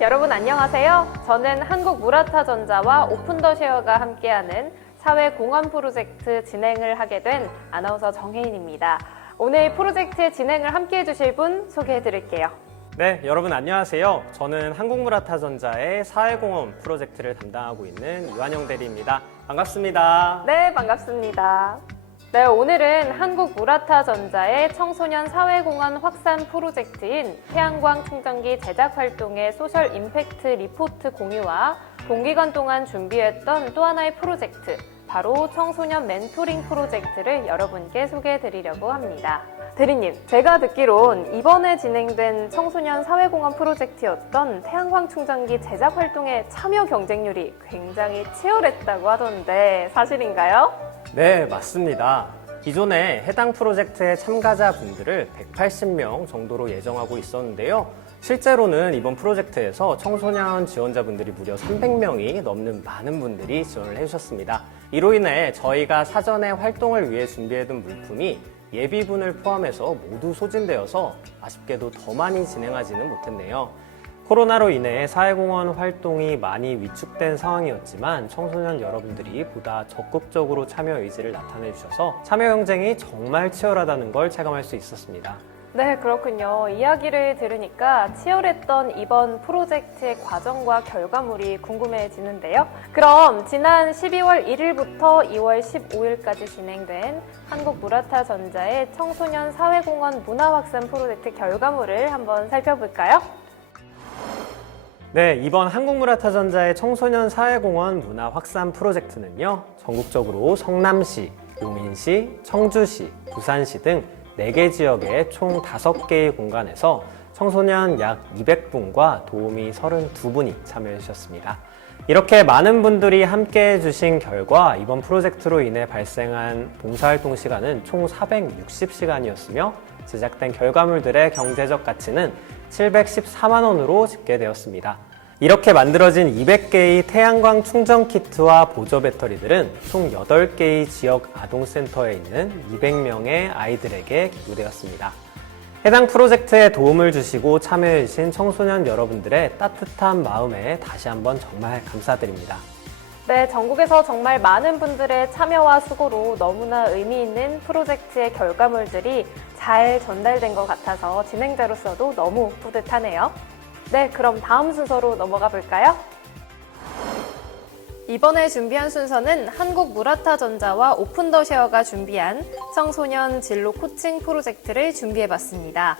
여러분 안녕하세요. 저는 한국무라타전자와 오픈더쉐어가 함께하는 사회공헌 프로젝트 진행을 하게 된 아나운서 정혜인입니다. 오늘 프로젝트 진행을 함께해 주실 분 소개해 드릴게요. 네, 여러분 안녕하세요. 저는 한국무라타전자의 사회공헌 프로젝트를 담당하고 있는 유한영 대리입니다. 반갑습니다. 네, 반갑습니다. 네, 오늘은 한국무라타전자의 청소년 사회공헌 확산 프로젝트인 태양광 충전기 제작 활동의 소셜 임팩트 리포트 공유와 동기간 동안 준비했던 또 하나의 프로젝트, 바로 청소년 멘토링 프로젝트를 여러분께 소개해 드리려고 합니다. 대리님, 제가 듣기론 이번에 진행된 청소년 사회공헌 프로젝트였던 태양광 충전기 제작 활동의 참여 경쟁률이 굉장히 치열했다고 하던데 사실인가요? 네, 맞습니다. 기존에 해당 프로젝트의 참가자분들을 180명 정도로 예정하고 있었는데요. 실제로는 이번 프로젝트에서 청소년 지원자분들이 무려 300명이 넘는 많은 분들이 지원을 해주셨습니다. 이로 인해 저희가 사전에 활동을 위해 준비해둔 물품이 예비분을 포함해서 모두 소진되어서 아쉽게도 더 많이 진행하지는 못했네요. 코로나로 인해 사회공헌 활동이 많이 위축된 상황이었지만 청소년 여러분들이 보다 적극적으로 참여 의지를 나타내 주셔서 참여 경쟁이 정말 치열하다는 걸 체감할 수 있었습니다. 네, 그렇군요. 이야기를 들으니까 치열했던 이번 프로젝트의 과정과 결과물이 궁금해지는데요. 그럼 지난 12월 1일부터 2월 15일까지 진행된 한국무라타전자의 청소년 사회공헌 문화확산 프로젝트 결과물을 한번 살펴볼까요? 네, 이번 한국무라타전자의 청소년 사회공헌 문화 확산 프로젝트는요, 전국적으로 성남시, 용인시, 청주시, 부산시 등 4개 지역의 총 5개의 공간에서 청소년 약 200분과 도우미 32분이 참여해 주셨습니다. 이렇게 많은 분들이 함께 해주신 결과 이번 프로젝트로 인해 발생한 봉사활동 시간은 총 460시간이었으며 제작된 결과물들의 경제적 가치는 714만 원으로 집계되었습니다. 이렇게 만들어진 200개의 태양광 충전 키트와 보조 배터리들은 총 8개의 지역 아동센터에 있는 200명의 아이들에게 기부되었습니다. 해당 프로젝트에 도움을 주시고 참여해주신 청소년 여러분들의 따뜻한 마음에 다시 한번 정말 감사드립니다. 네, 전국에서 정말 많은 분들의 참여와 수고로 너무나 의미 있는 프로젝트의 결과물들이 잘 전달된 것 같아서 진행자로서도 너무 뿌듯하네요. 네, 그럼 다음 순서로 넘어가 볼까요? 이번에 준비한 순서는 한국무라타전자와 오픈더쉐어가 준비한 청소년 진로 코칭 프로젝트를 준비해봤습니다.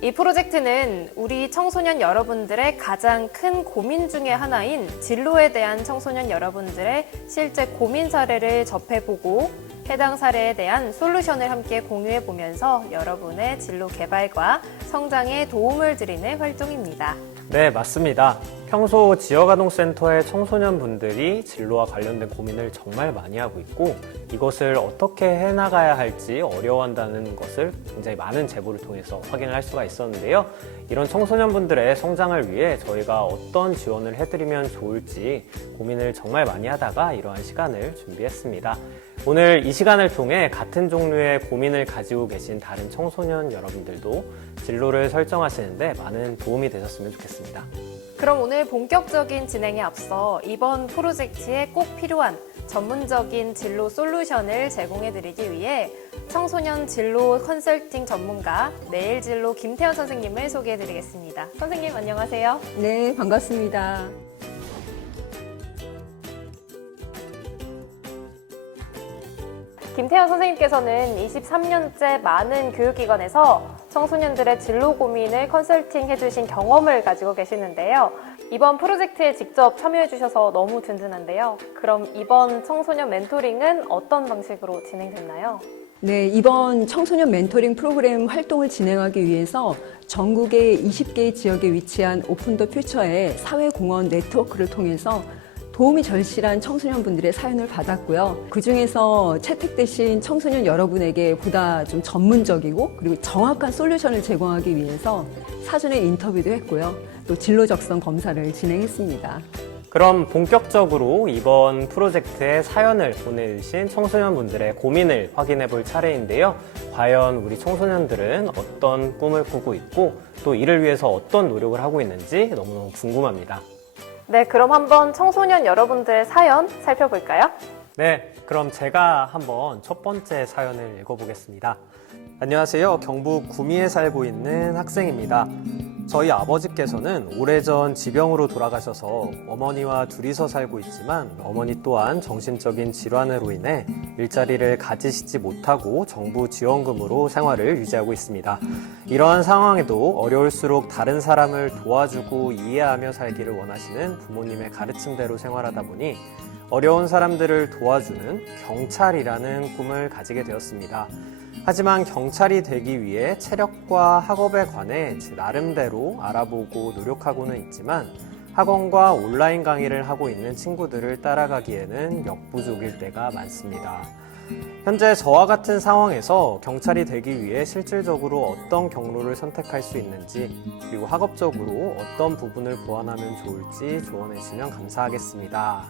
이 프로젝트는 우리 청소년 여러분들의 가장 큰 고민 중에 하나인 진로에 대한 청소년 여러분들의 실제 고민 사례를 접해보고 해당 사례에 대한 솔루션을 함께 공유해보면서 여러분의 진로 개발과 성장에 도움을 드리는 활동입니다. 네, 맞습니다. 평소 지역아동센터의 청소년분들이 진로와 관련된 고민을 정말 많이 하고 있고 이것을 어떻게 해나가야 할지 어려워한다는 것을 굉장히 많은 제보를 통해서 확인을 할 수가 있었는데요. 이런 청소년분들의 성장을 위해 저희가 어떤 지원을 해드리면 좋을지 고민을 정말 많이 하다가 이러한 시간을 준비했습니다. 오늘 이 시간을 통해 같은 종류의 고민을 가지고 계신 다른 청소년 여러분들도 진로를 설정하시는데 많은 도움이 되셨으면 좋겠습니다. 그럼 오늘 본격적인 진행에 앞서 이번 프로젝트에 꼭 필요한 전문적인 진로 솔루션을 제공해드리기 위해 청소년 진로 컨설팅 전문가 내일진로 김태현 선생님을 소개해드리겠습니다. 선생님 안녕하세요. 네, 반갑습니다. 김태현 선생님께서는 23년째 많은 교육기관에서 청소년들의 진로 고민을 컨설팅 해주신 경험을 가지고 계시는데요. 이번 프로젝트에 직접 참여해 주셔서 너무 든든한데요. 그럼 이번 청소년 멘토링은 어떤 방식으로 진행됐나요? 네, 이번 청소년 멘토링 프로그램 활동을 진행하기 위해서 전국의 20개의 지역에 위치한 오픈 더 퓨처의 사회공헌 네트워크를 통해서 도움이 절실한 청소년분들의 사연을 받았고요. 그중에서 채택되신 청소년 여러분에게 보다 좀 전문적이고 그리고 정확한 솔루션을 제공하기 위해서 사전에 인터뷰도 했고요. 또 진로 적성 검사를 진행했습니다. 그럼 본격적으로 이번 프로젝트의 사연을 보내주신 청소년분들의 고민을 확인해 볼 차례인데요. 과연 우리 청소년들은 어떤 꿈을 꾸고 있고 또 이를 위해서 어떤 노력을 하고 있는지 너무너무 궁금합니다. 네, 그럼 한번 청소년 여러분들의 사연 살펴볼까요? 네, 그럼 제가 한번 첫 번째 사연을 읽어보겠습니다. 안녕하세요. 경북 구미에 살고 있는 학생입니다. 저희 아버지께서는 오래전 지병으로 돌아가셔서 어머니와 둘이서 살고 있지만 어머니 또한 정신적인 질환으로 인해 일자리를 가지시지 못하고 정부 지원금으로 생활을 유지하고 있습니다. 이러한 상황에도 어려울수록 다른 사람을 도와주고 이해하며 살기를 원하시는 부모님의 가르침대로 생활하다 보니 어려운 사람들을 도와주는 경찰이라는 꿈을 가지게 되었습니다. 하지만 경찰이 되기 위해 체력과 학업에 관해 제 나름대로 알아보고 노력하고는 있지만 학원과 온라인 강의를 하고 있는 친구들을 따라가기에는 역부족일 때가 많습니다. 현재 저와 같은 상황에서 경찰이 되기 위해 실질적으로 어떤 경로를 선택할 수 있는지 그리고 학업적으로 어떤 부분을 보완하면 좋을지 조언해 주시면 감사하겠습니다.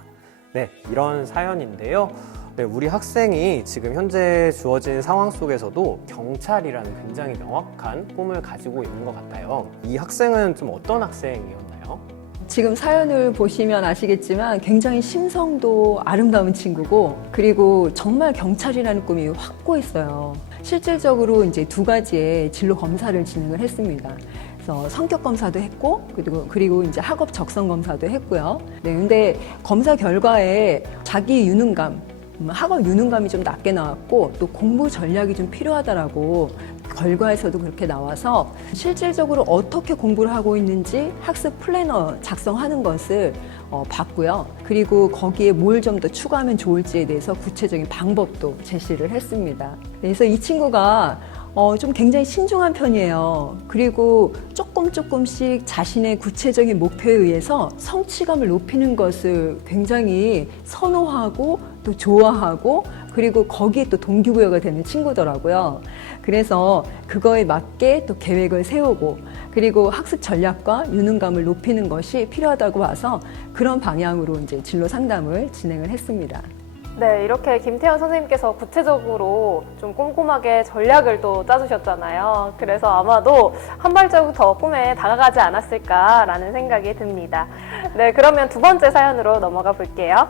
네, 이런 사연인데요. 네, 우리 학생이 지금 현재 주어진 상황 속에서도 경찰이라는 굉장히 명확한 꿈을 가지고 있는 것 같아요. 이 학생은 좀 어떤 학생이었나요? 지금 사연을 보시면 아시겠지만 굉장히 심성도 아름다운 친구고 그리고 정말 경찰이라는 꿈이 확고했어요. 실질적으로 이제 두 가지의 진로 검사를 진행을 했습니다. 그래서 성격 검사도 했고 그리고 이제 학업 적성 검사도 했고요. 네, 근데 검사 결과에 자기 유능감, 학업 유능감이 좀 낮게 나왔고 또 공부 전략이 좀 필요하다라고 결과에서도 그렇게 나와서 실질적으로 어떻게 공부를 하고 있는지 학습 플래너 작성하는 것을 봤고요. 그리고 거기에 뭘 좀 더 추가하면 좋을지에 대해서 구체적인 방법도 제시를 했습니다. 그래서 이 친구가 좀 굉장히 신중한 편이에요. 그리고 조금씩 자신의 구체적인 목표에 의해서 성취감을 높이는 것을 굉장히 선호하고 또 좋아하고 그리고 거기에 또 동기부여가 되는 친구더라고요. 그래서 그거에 맞게 또 계획을 세우고 그리고 학습 전략과 유능감을 높이는 것이 필요하다고 봐서 그런 방향으로 이제 진로 상담을 진행을 했습니다. 네, 이렇게 김태현 선생님께서 구체적으로 좀 꼼꼼하게 전략을 또 짜주셨잖아요. 그래서 아마도 한 발자국 더 꿈에 다가가지 않았을까라는 생각이 듭니다. 네, 그러면 두 번째 사연으로 넘어가 볼게요.